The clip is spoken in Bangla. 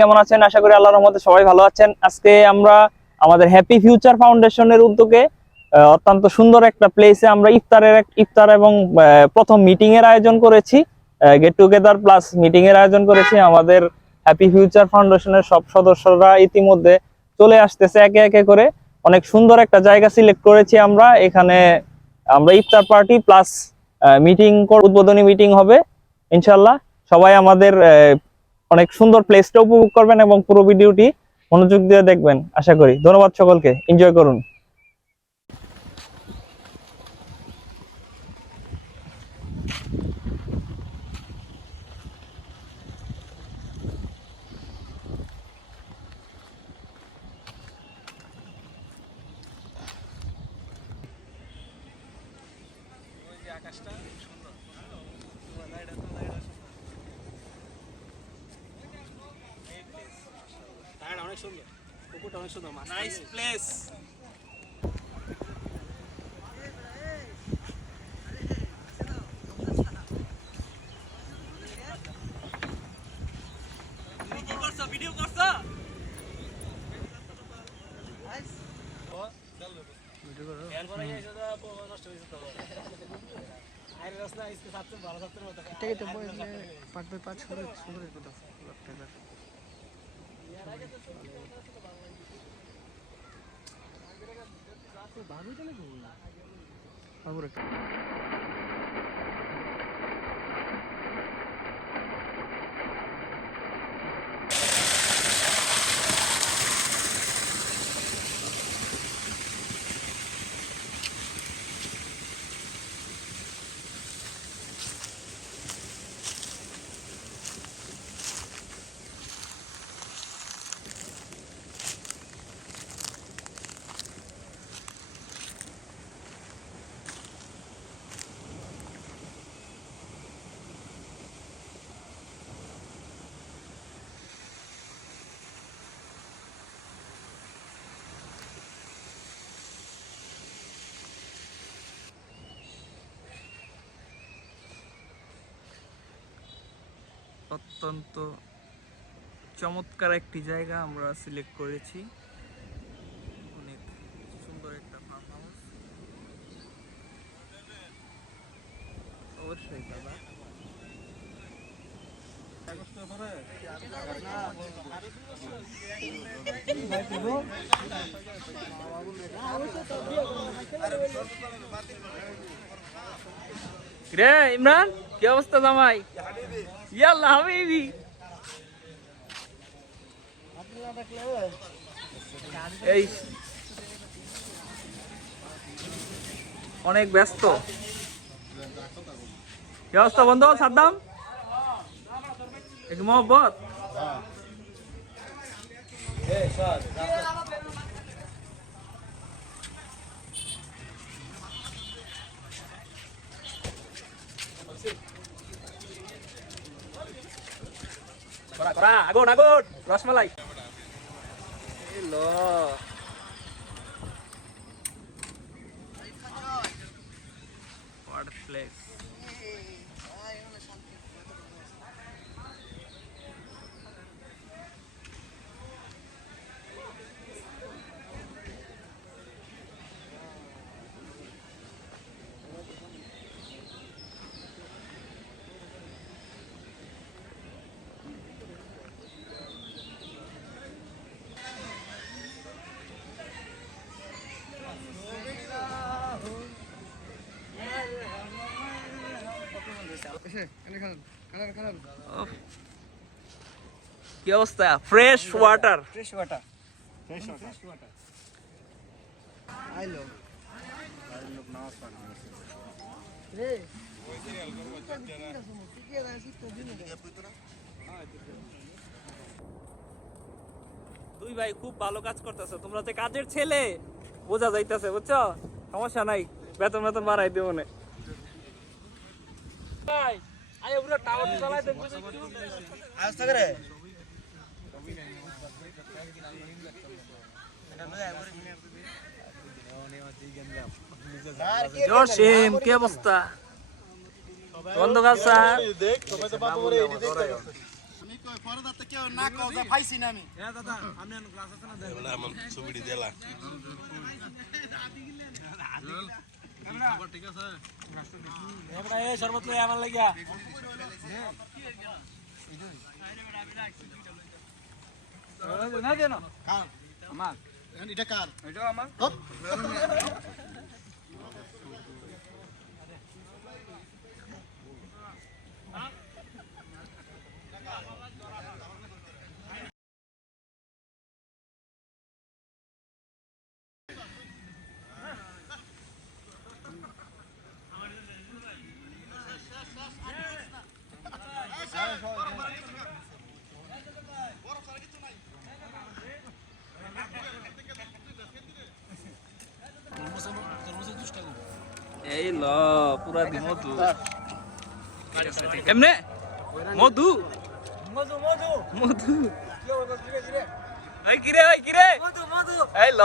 কেমন আছেন? আশা করি আল্লাহর রহমতে সবাই ভালো আছেন। আজকে আমরা আমাদের হ্যাপি ফিউচার ফাউন্ডেশনের উদ্যোগে অত্যন্ত সুন্দর একটা প্লেসে আমরা ইফতারের এক- ইফতার এবং প্রথম মিটিং এর আয়োজন করেছি। গেট টুগেদার প্লাস মিটিং এর আয়োজন করেছি। আমাদের হ্যাপি ফিউচার ফাউন্ডেশনের সব সদস্যরা ইতিমধ্যে চলে আসতেছে একে একে করে। অনেক সুন্দর একটা জায়গা সিলেক্ট করেছি আমরা। এখানে আমরা ইফতার পার্টি প্লাস মিটিং উদ্বোধনী মিটিং হবে ইনশাল্লাহ সবাই আমাদের অনেক সুন্দর প্লেসটা উপভোগ করবেন এবং পুরো ভিডিওটি মনোযোগ দিয়ে দেখবেন। আশা করি ধন্যবাদ সকলকে। এনজয় করুন। অনেক সুন্দর পুকুরটা অনেক সুন্দর নাইস প্লেস ভিডিও করছ হয়ে তো বললে পাঁচ বাই পাঁচ করে সুন্দর কথা লাখ টাকার অত্যন্ত চমৎকার একটি জায়গা আমরা সিলেক্ট করেছি। অনেক সুন্দর একটা ফার্ম হাউস অবশ্যই দাদা। রে ইমরান, কি অবস্থা জামাই? ইয়াল্লা হাবিবি। এই। অনেক ব্যস্ত। অবস্থা বন্ধু সাদ্দাম? মোহব্বত? করা করা আগুন আগুন রসমালাই এলো What place. কি অবস্থা? Fresh water fresh water fresh water আইলো দুই ভাই খুব ভালো কাজ করতেছো। তোমরা যে কাজের ছেলে বোঝা যাইতেছে বুঝছ? সমস্যা নাই। বেতন বেতন বাড়াই দেবো না ভাই জসিম কি অবস্থা? বন্ধকাল স্যার? কই পরে হ্যাঁ শরবত লই আমার লাগিয়া না কার আমার এটা কার এটা আমার এই ল পুরা দি মধু। এমনে মধু? মধু মধু। মধু। এই কিরে এই কিরে? মধু মধু। এই ল।